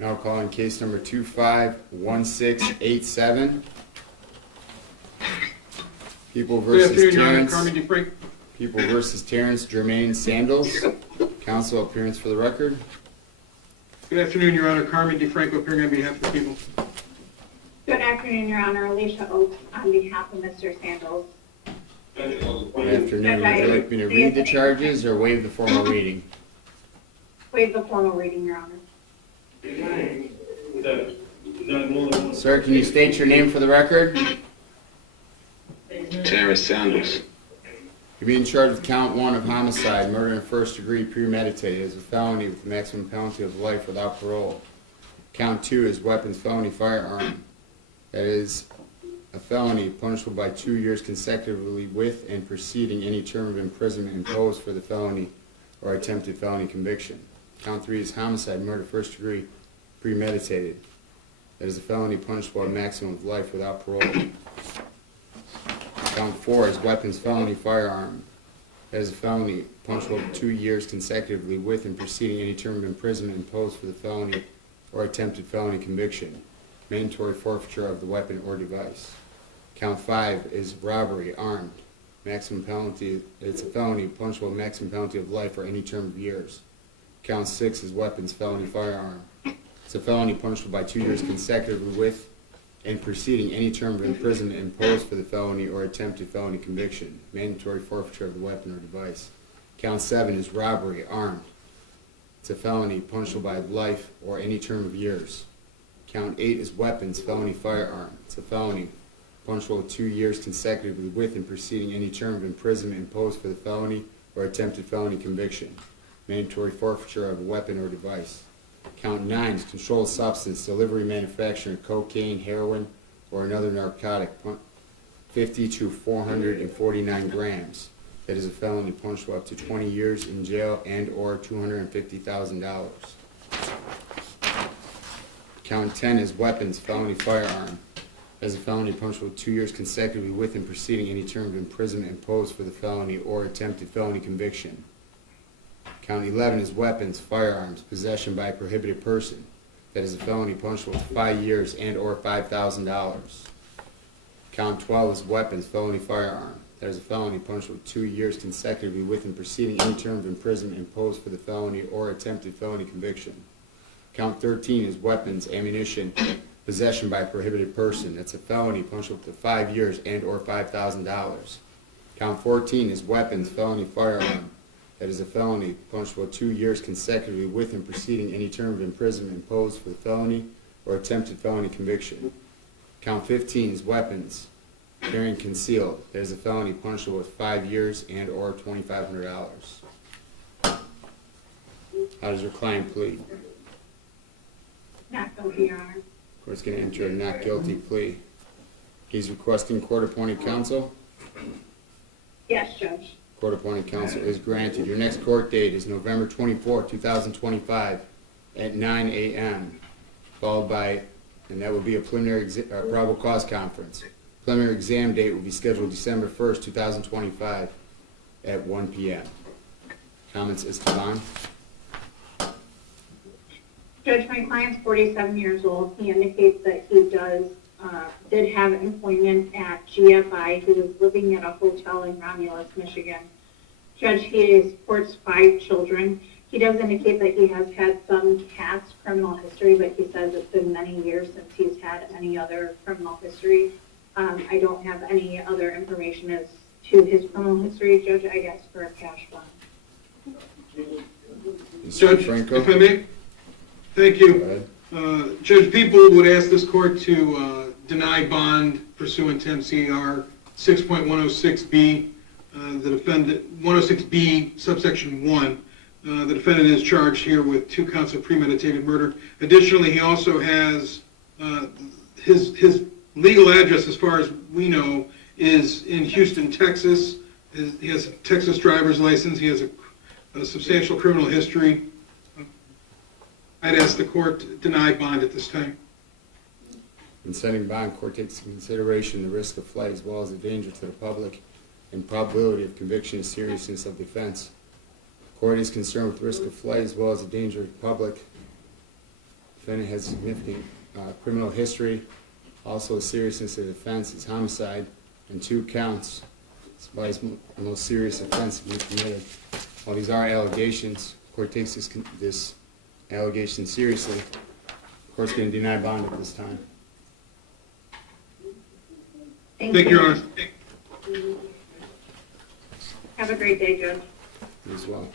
Now calling case number 251687. People versus Terrance. People versus Terrance Jermaine Sandles. Counsel appearance for the record. Good afternoon, Your Honor. Carmen DeFranco appearing on behalf of the people. Good afternoon, Your Honor. Alicia Oaks on behalf of Mr. Sandals. Good afternoon. Would you like me to read the charges or waive the formal reading? Waive the formal reading, Your Honor. Sir, can you state your name for the record? Terrance Sandles. You're being charged with count 1 of homicide, murder in first degree, premeditated as a felony with a maximum penalty of life without parole. Count 2 is weapons, felony, firearm. That is a felony punishable by 2 years consecutively with and preceding any term of imprisonment imposed for the felony or attempted felony conviction. Count 3 is homicide, murder, first degree, premeditated. That is a felony punishable by a maximum of life without parole. Count 4 is weapons, felony, firearm. That is a felony punishable by 2 years consecutively with and preceding any term of imprisonment imposed for the felony or attempted felony conviction. Mandatory forfeiture of the weapon or device. Count 5 is robbery, armed. Maximum penalty, it's a felony punishable by a maximum penalty of life or any term of years. Count 6 is weapons, felony, firearm. It's a felony punishable by 2 years consecutively with and preceding any term of imprisonment imposed for the felony or attempted felony conviction. Mandatory forfeiture of the weapon or device. Count 7 is robbery, armed. It's a felony punishable by life or any term of years. Count 8 is weapons, felony, firearm. It's a felony punishable with 2 years consecutively with and preceding any term of imprisonment imposed for the felony or attempted felony conviction. Mandatory forfeiture of a weapon or device. Count 9 is controlled substance, delivery, manufacturing of cocaine, heroin, or another narcotic, 50 to 449 grams. That is a felony punishable up to 20 years in jail and or $250,000. Count 10 is weapons, felony, firearm. That is a felony punishable with 2 years consecutively with and preceding any term of imprisonment imposed for the felony or attempted felony conviction. Count 11 is weapons, firearms, possession by a prohibited person. That is a felony punishable with 5 years and or $5,000. Count 12 is weapons, felony, firearm. That is a felony punishable with 2 years consecutively with and preceding any term of imprisonment imposed for the felony or attempted felony conviction. Count 13 is weapons, ammunition, possession by a prohibited person. That's a felony punishable with 5 years and or $5,000. Count 14 is weapons, felony, firearm. That is a felony punishable 2 years consecutively with and preceding any term of imprisonment imposed for the felony or attempted felony conviction. Count 15 is weapons, carrying concealed. That is a felony punishable with 5 years and or $2,500. How does your client plead? Not guilty, Your Honor. Court's going to enter a not guilty plea. He's requesting court-appointed counsel. Yes, Judge. Court-appointed counsel is granted. Your next court date is November 24, 2025 at 9 a.m. followed by, and that will be a preliminary probable cause conference. Preliminary exam date will be scheduled December 1st, 2025 at 1 p.m. Comments as to bond? Judge, my client's 47 years old. He indicates that he did have employment at GFI. He was living at a hotel in Romulus, Michigan. Judge, he supports 5 children. He does indicate that he has had some past criminal history, but he says it's been many years since he's had any other criminal history. I don't have any other information as to his criminal history, Judge. I guess for a cash bond. Judge, Franco? if I may, thank you. Judge, people would ask this court to deny bond pursuant to MCR 6.106B, the defendant, 106B, subsection 1. The defendant is charged here with 2 counts of premeditated murder. Additionally, he also has his legal address, as far as we know, is in Houston, Texas. He has a Texas driver's license. He has a substantial criminal history. I'd ask the court to deny bond at this time. In setting bond, court takes into consideration the risk of flight as well as the danger to the public and probability of conviction and seriousness of the offense. Court is concerned with risk of flight as well as the danger to the public Defendant has significant criminal history. Also, the seriousness of the offense is homicide, and 2 counts. It's by his most serious offense he committed. While these are allegations, the court takes this allegation seriously. The court's going to deny bond at this time. Thank you, Your Honor. Have a great day, Judge. You as well.